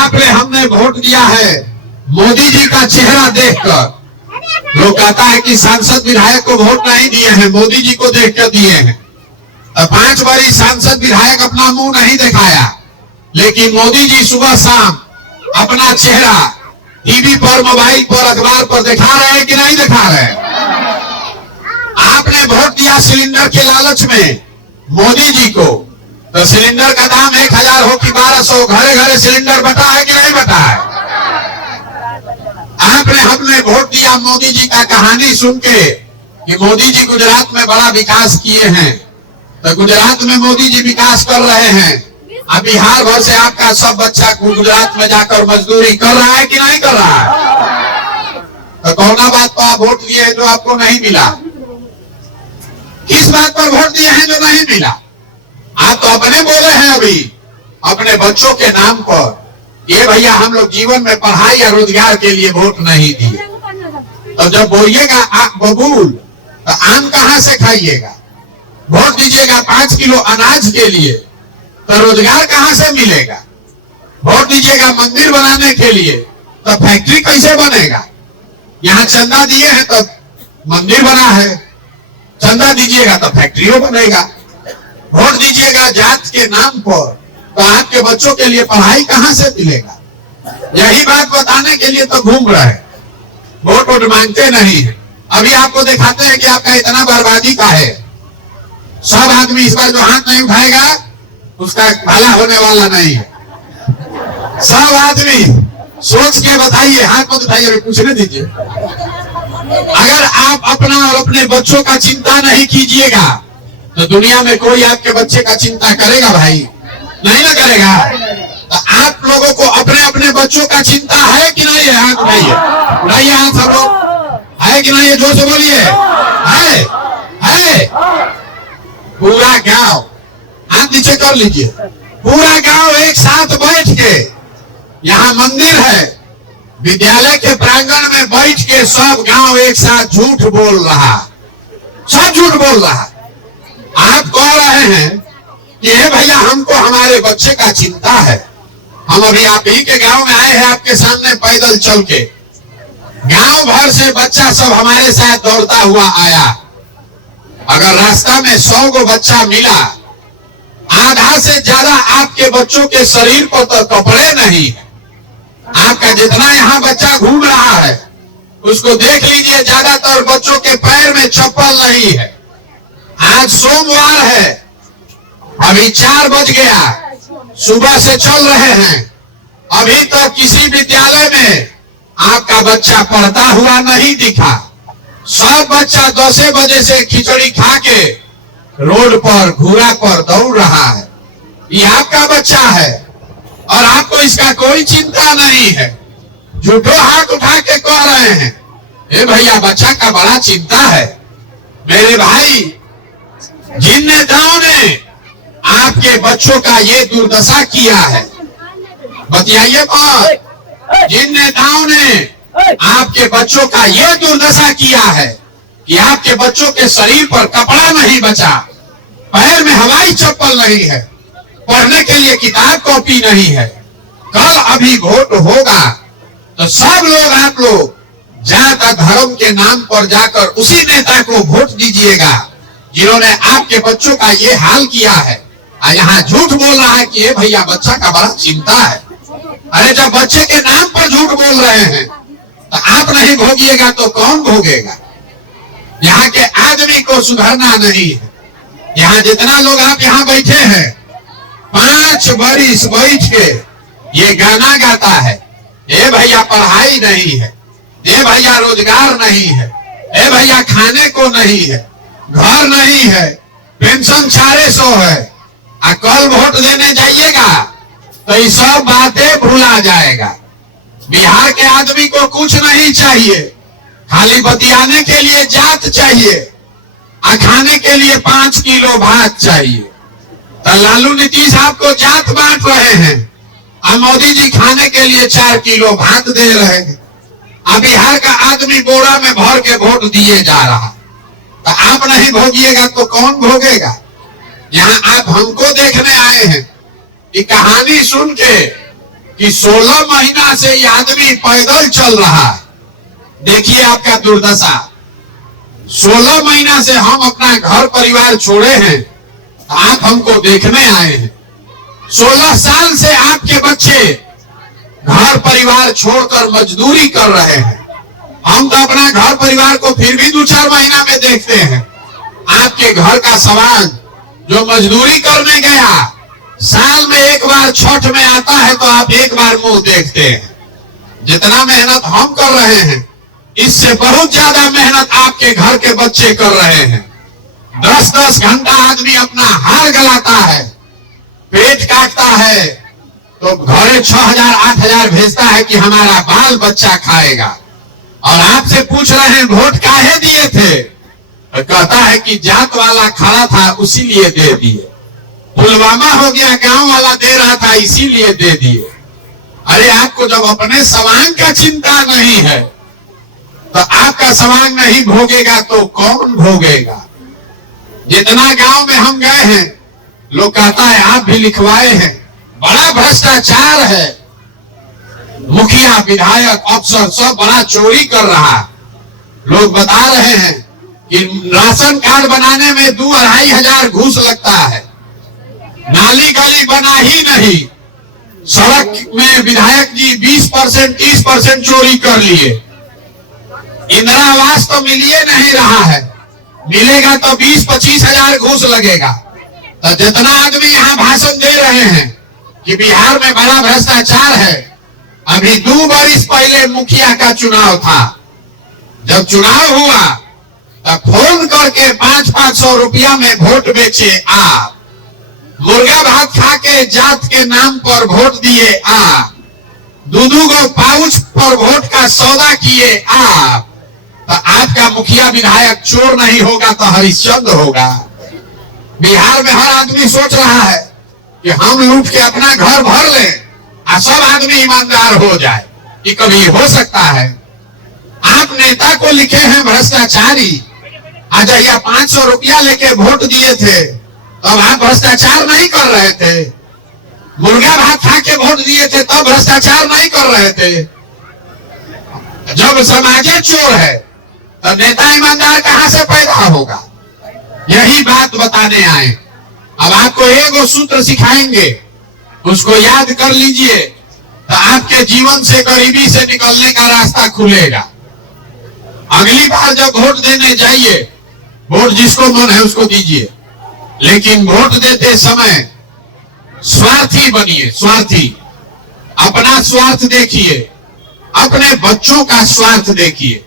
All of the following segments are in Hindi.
आपने हमने वोट दिया है मोदी जी का चेहरा देखकर। लोग कहता है कि सांसद विधायक को वोट नहीं दिए हैं, मोदी जी को देखकर दिए हैं। 5 बारी सांसद विधायक अपना मुंह नहीं दिखाया, लेकिन मोदी जी सुबह शाम अपना चेहरा टीवी पर, मोबाइल पर, अखबार पर दिखा रहे हैं कि नहीं दिखा रहे हैं। आपने वोट दिया सिलेंडर के लालच में मोदी जी को, तो सिलेंडर का दाम 1000 हो कि 1200, घरे घरे सिलेंडर बटा है कि नहीं बटा है। आपने हमने वोट दिया मोदी जी का कहानी सुन के कि मोदी जी गुजरात में बड़ा विकास किए हैं, तो गुजरात में मोदी जी विकास कर रहे हैं। अब बिहार भर से आपका सब बच्चा गुजरात में जाकर मजदूरी कर रहा है कि नहीं कर रहा है। तो कौना बात पर आप वोट दिए हैं जो आपको नहीं मिला? किस बात पर वोट दिए हैं जो नहीं मिला? आप तो अपने बोले हैं अभी अपने बच्चों के नाम पर, ये भैया हम लोग जीवन में पढ़ाई या रोजगार के लिए वोट नहीं दिए। तो जब बोलिएगा आप बबूल, तो आम कहां से खाइएगा? वोट दीजिएगा 5 किलो अनाज के लिए, तो रोजगार कहां से मिलेगा? वोट दीजिएगा मंदिर बनाने के लिए, तो फैक्ट्री कैसे बनेगा? यहाँ चंदा दिए हैं तो मंदिर बना है, चंदा दीजिएगा तो फैक्ट्री बनेगा। वोट दीजिएगा जात के नाम पर, तो आपके बच्चों के लिए पढ़ाई कहां से मिलेगा? यही बात बताने के लिए तो घूम रहे हैं, वोट मांगते नहीं है। अभी आपको दिखाते हैं कि आपका इतना बर्बादी का है। सब आदमी इस बार जो हाथ नहीं उठाएगा उसका भला होने वाला नहीं है। सब आदमी सोच के बताइए, हाथ मत उठाइए, अभी पूछने दीजिए। अगर आप अपना और अपने बच्चों का चिंता नहीं कीजिएगा तो दुनिया में कोई आपके बच्चे का चिंता करेगा भाई? नहीं ना करेगा। तो आप लोगों को अपने अपने बच्चों का चिंता है कि नहीं है? हाथ उठाइए, उठाइए हाथ सब लोग। है कि नहीं है? जोर से बोलिए। है पूरा गांव, हाथ नीचे कर लीजिए। पूरा गांव एक साथ बैठ के, यहाँ मंदिर है, विद्यालय के प्रांगण में बैठ के सब गांव एक साथ झूठ बोल रहा, सब झूठ बोल रहा। आप कह रहे हैं कि हे भैया हमको हमारे बच्चे का चिंता है। हम अभी आप ही के गांव में आए हैं, आपके सामने पैदल चल के। गांव भर से बच्चा सब हमारे साथ दौड़ता हुआ आया। अगर रास्ता में 100 गो बच्चा मिला, आधा से ज्यादा आपके बच्चों के शरीर पर तो कपड़े नहीं है। आपका जितना यहाँ बच्चा घूम रहा है उसको देख लीजिए, ज्यादातर बच्चों के पैर में चप्पल नहीं है। आज सोमवार है, अभी 4 बज गया, सुबह से चल रहे हैं, अभी तक किसी विद्यालय में आपका बच्चा पढ़ता हुआ नहीं दिखा। सब बच्चा 10 बजे से खिचड़ी खा के रोड पर, घूरा पर दौड़ रहा है। ये आपका बच्चा है और आपको इसका कोई चिंता नहीं है। झूठो हाथ उठा के कह रहे हैं ए भैया बच्चा का बड़ा चिंता है। मेरे भाई, जिन नेताओं ने आपके बच्चों का ये दुर्दशा किया है, बतियाइए मत, जिन नेताओं ने आपके बच्चों का ये दुर्दशा किया है कि आपके बच्चों के शरीर पर कपड़ा नहीं बचा, पैर में हवाई चप्पल नहीं है, पढ़ने के लिए किताब कॉपी नहीं है, कल अभी वोट होगा तो सब लोग, आप लोग जात धर्म के नाम पर जाकर उसी नेता को वोट दीजिएगा जिन्होंने आपके बच्चों का ये हाल किया है। और यहाँ झूठ बोल रहा है कि ये भैया बच्चा का बड़ा चिंता है। अरे जब बच्चे के नाम पर झूठ बोल रहे हैं तो आप नहीं भोगिएगा तो कौन भोगेगा? यहाँ के आदमी को सुधरना नहीं है। यहाँ जितना लोग आप यहाँ बैठे हैं, 5 बरिस बैठ के ये गाना गाता है, ए भैया पढ़ाई नहीं है, ए भैया रोजगार नहीं है, ए भैया खाने को नहीं है, घर नहीं है, पेंशन 400 है। आ कल वोट देने जाइएगा तो ये सब बातें भूला जाएगा। बिहार के आदमी को कुछ नहीं चाहिए, खाली बतियाने के लिए जात चाहिए, आ खाने के लिए 5 किलो भात चाहिए। तो लालू नीतीश आपको जात बांट रहे हैं और मोदी जी खाने के लिए 4 किलो भात दे रहे हैं। अब बिहार का आदमी बोरा में भर के वोट दिए जा रहा। तो आप नहीं भोगिएगा तो कौन भोगेगा? यहाँ आप हमको देखने आए हैं कि कहानी सुन के कि 16 महीना से ये आदमी पैदल चल रहा है। देखिए आपका दुर्दशा। 16 महीना से हम अपना घर परिवार छोड़े हैं, आप हमको देखने आए हैं। 16 साल से आपके बच्चे घर परिवार छोड़कर मजदूरी कर रहे हैं। हम तो अपना घर परिवार को फिर भी 2-4 महीना में देखते हैं। आपके घर का समाज जो मजदूरी करने गया, साल में एक बार छठ में आता है तो आप एक बार मुंह देखते हैं। जितना मेहनत हम कर रहे हैं, इससे बहुत ज्यादा मेहनत आपके घर के बच्चे कर रहे हैं। 10-10 घंटा आदमी अपना हार गलाता है, पेट काटता है, तो घरे 6,000-8,000 भेजता है कि हमारा बाल बच्चा खाएगा। और आपसे पूछ रहे हैं वोट काहे दिए थे, तो कहता है कि जात वाला खड़ा था उसीलिए दे दिए। पुलवामा हो गया, गांव वाला दे रहा था इसीलिए दे दिए। अरे आपको जब अपने समांग का चिंता नहीं है तो आपका समांग नहीं भोगेगा तो कौन भोगेगा। जितना गांव में हम गए हैं, लोग कहता है आप भी लिखवाए हैं, बड़ा भ्रष्टाचार है, मुखिया विधायक अफसर सब बड़ा चोरी कर रहा है। लोग बता रहे हैं कि राशन कार्ड बनाने में 2-2.5 हजार घूस लगता है, नाली गली बना ही नहीं, सड़क में विधायक जी 20% 30% चोरी कर लिए। इंदिरा आवास तो मिलिए नहीं रहा है, मिलेगा तो 20-25 हजार घूस लगेगा। तो जितना आदमी यहाँ भाषण दे रहे हैं कि बिहार में बड़ा भ्रष्टाचार है, अभी 2 बरिस पहले मुखिया का चुनाव था। जब चुनाव हुआ तब फोन करके 500-500 रुपया में वोट बेचे आप, मुर्गा भात खा के जात के नाम पर वोट दिए आप, 2-2 गो पाउच पर वोट का सौदा किए आप। तो आपका मुखिया विधायक चोर नहीं होगा तो हरिश्चंद्र होगा। बिहार में हर आदमी सोच रहा है कि हम लूट के अपना घर भर लें और सब आदमी ईमानदार हो जाए, कि कभी हो सकता है। आप नेता को लिखे हैं भ्रष्टाचारी, आज या 500 रुपया लेके वोट दिए थे तब आप भ्रष्टाचार नहीं कर रहे थे, मुर्गा भात खा के वोट दिए थे तब भ्रष्टाचार नहीं कर रहे थे। जब समाजे चोर है तो नेता ईमानदार कहां से पैदा होगा। यही बात बताने आए। अब आपको एक सूत्र सिखाएंगे, उसको याद कर लीजिए तो आपके जीवन से गरीबी से निकलने का रास्ता खुलेगा। अगली बार जब वोट देने जाइए, वोट जिसको मन है उसको दीजिए, लेकिन वोट देते समय स्वार्थी बनिए। स्वार्थी, अपना स्वार्थ देखिए, अपने बच्चों का स्वार्थ देखिए।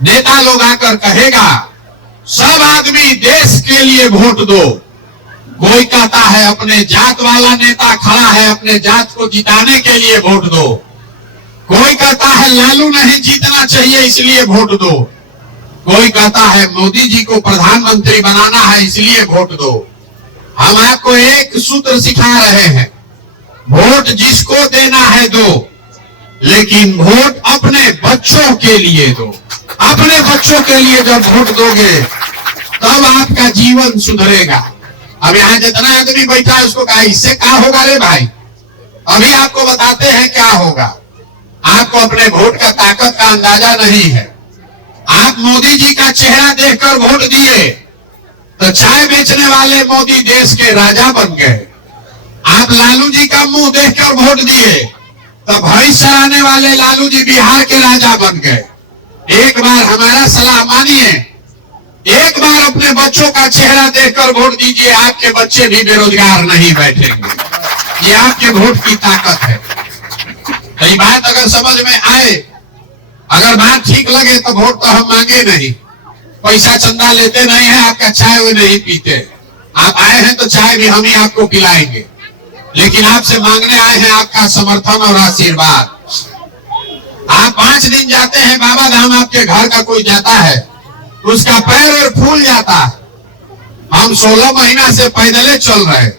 नेता लोग आकर कहेगा सब आदमी देश के लिए वोट दो, कोई कहता है अपने जात वाला नेता खड़ा है अपने जात को जिताने के लिए वोट दो, कोई कहता है लालू नहीं जीतना चाहिए इसलिए वोट दो, कोई कहता है मोदी जी को प्रधानमंत्री बनाना है इसलिए वोट दो। हम आपको एक सूत्र सिखा रहे हैं, वोट जिसको देना है दो, लेकिन वोट अपने बच्चों के लिए दो। अपने बच्चों के लिए जब वोट दोगे तब आपका जीवन सुधरेगा। अब यहाँ जितना आदमी बैठा है उसको कहा इससे क्या होगा रे भाई, अभी आपको बताते हैं क्या होगा। आपको अपने वोट का ताकत का अंदाजा नहीं है। आप मोदी जी का चेहरा देखकर वोट दिए तो चाय बेचने वाले मोदी देश के राजा बन गए। आप लालू जी का मुंह देखकर वोट दिए तो भैंस चराने वाले लालू जी बिहार के राजा बन गए। एक बार हमारा सलाह मानिए, एक बार अपने बच्चों का चेहरा देखकर वोट दीजिए, आपके बच्चे भी बेरोजगार नहीं बैठेंगे। ये आपके वोट की ताकत है। कई बात अगर समझ में आए, अगर बात ठीक लगे तो वोट तो हम मांगे नहीं, पैसा चंदा लेते नहीं है, आपका चाय वो नहीं पीते। आप आए हैं तो चाय भी हम ही आपको पिलाएंगे, लेकिन आपसे मांगने आए हैं आपका समर्थन और आशीर्वाद। आप 5 दिन जाते हैं बाबा धाम, आपके घर का कोई जाता है उसका पैर और फूल जाता है। हम 16 महीना से पैदले चल रहे हैं।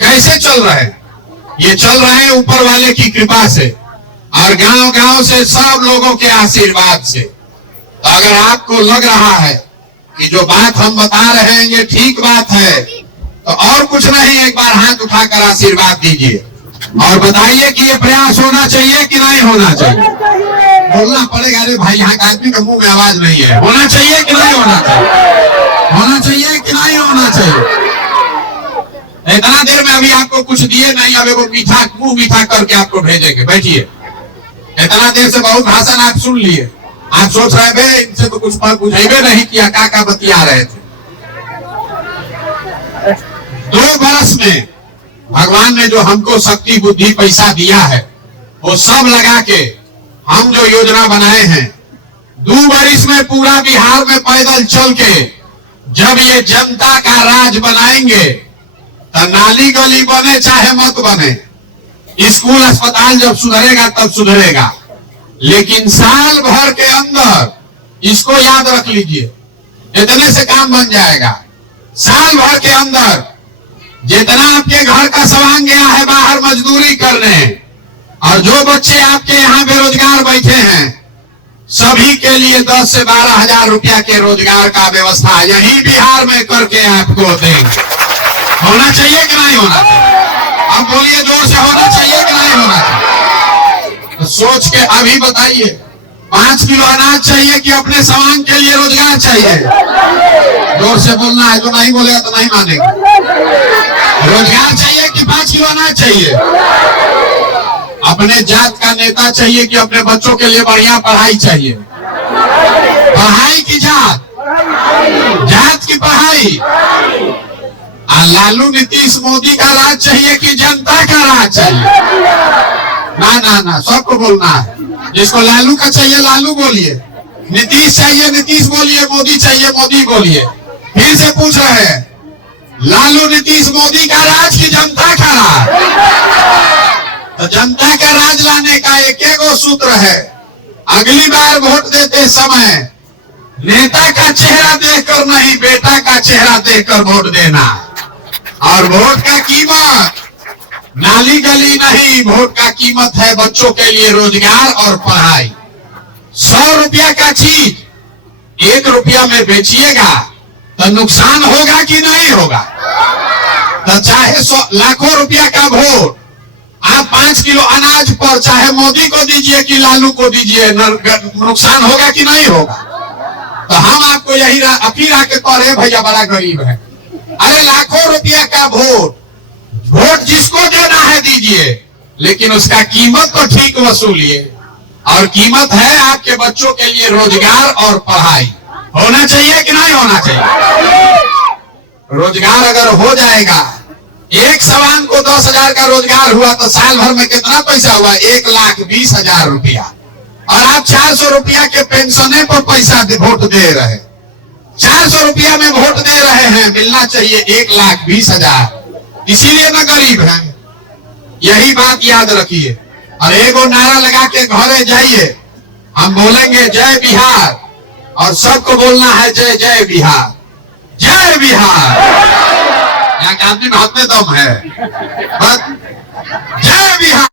कैसे चल रहे हैं? ये चल रहे हैं ऊपर वाले की कृपा से और गांव गांव से सब लोगों के आशीर्वाद से। तो अगर आपको लग रहा है कि जो बात हम बता रहे हैं ये ठीक बात है तो और कुछ नहीं, एक बार हाथ उठाकर आशीर्वाद दीजिए। और बताइए कि ये प्रयास होना चाहिए कि नहीं होना चाहिए? बोलना पड़ेगा। अरे भाई, यहाँ का आदमी के मुंह में आवाज नहीं है। होना चाहिए कि नहीं होना चाहिए? होना चाहिए कि नहीं होना चाहिए? इतना देर में अभी आपको कुछ दिए नहीं, अब एगो मीठा मुंह मीठा करके आपको भेजेंगे। बैठिए। इतना देर से बहुत भाषण आप सुन लिए। आप सोच रहे थे इनसे तो कुछ बुझेबे नहीं किया, का बतिया रहे थे। 2 वर्ष में भगवान ने जो हमको शक्ति बुद्धि पैसा दिया है, वो सब लगा के हम जो योजना बनाए हैं, 2 वर्ष में पूरा बिहार में पैदल चल के जब ये जनता का राज बनाएंगे, तो नाली गली बने चाहे मत बने, स्कूल अस्पताल जब सुधरेगा तब सुधरेगा, लेकिन साल भर के अंदर इसको याद रख लीजिए, इतने से काम बन जाएगा। साल भर के अंदर जितना आपके घर का सामान गया है बाहर मजदूरी करने, और जो बच्चे आपके यहाँ बेरोजगार बैठे हैं, सभी के लिए 10 से 12 हजार रुपया के रोजगार का व्यवस्था यही बिहार में करके आपको देंगे। होना चाहिए कि नहीं होना चाहिए? अब बोलिए जोर से, होना चाहिए कि नहीं होना चाहिए? तो सोच के अभी बताइए, 5 किलो अनाज चाहिए कि अपने सामान के लिए रोजगार चाहिए? जोर से बोलना है, जो नहीं बोलेगा तो नहीं मानेंगे। रोजगार चाहिए कि 5 किलो अनाज चाहिए? अपने जात का नेता चाहिए कि अपने बच्चों के लिए बढ़िया पढ़ाई चाहिए? पढ़ाई की जात, जात की पढ़ाई। लालू नीतीश मोदी का राज चाहिए कि जनता का राज चाहिए? ना ना ना, सबको बोलना है। जिसको लालू का चाहिए लालू बोलिए, नीतीश चाहिए नीतीश बोलिए, मोदी चाहिए मोदी बोलिए। फिर से पूछ रहे हैं, लालू नीतीश मोदी का राज की जनता का राज? तो जनता का राज लाने का एक सूत्र है, अगली बार वोट देते समय नेता का चेहरा देखकर नहीं, बेटा का चेहरा देखकर वोट देना। और वोट का कीमत नाली गली नहीं, वोट का कीमत है बच्चों के लिए रोजगार और पढ़ाई। 100 रुपया का चीज 1 रुपया में बेचिएगा तो नुकसान होगा कि नहीं होगा? तो चाहे लाखों रुपया का वोट आप 5 किलो अनाज पर चाहे मोदी को दीजिए कि लालू को दीजिए, नुकसान होगा कि नहीं होगा? तो हम आपको यही अपील आके कह रहे, भैया बड़ा गरीब है, अरे लाखों रुपया का वोट जिसको देना है दीजिए, लेकिन उसका कीमत तो ठीक वसूलिए। और कीमत है आपके बच्चों के लिए रोजगार और पढ़ाई। होना चाहिए कि नहीं होना चाहिए? रोजगार अगर हो जाएगा, एक सामान को 10 हजार का रोजगार हुआ तो साल भर में कितना पैसा हुआ? 1,20,000 रुपया। और आप 400 रुपया के पेंशने पर पैसा वोट दे रहे, 400 रुपया में वोट दे रहे हैं, मिलना चाहिए 1,20,000। इसीलिए ना गरीब है। यही बात याद रखिए। और एगो नारा लगा के घरे जाइए, हम बोलेंगे जय बिहार, और सबको बोलना है जय जय बिहार, जय बिहार। यहाँ के आदमी में हाथ में दम है, बस जय बिहार।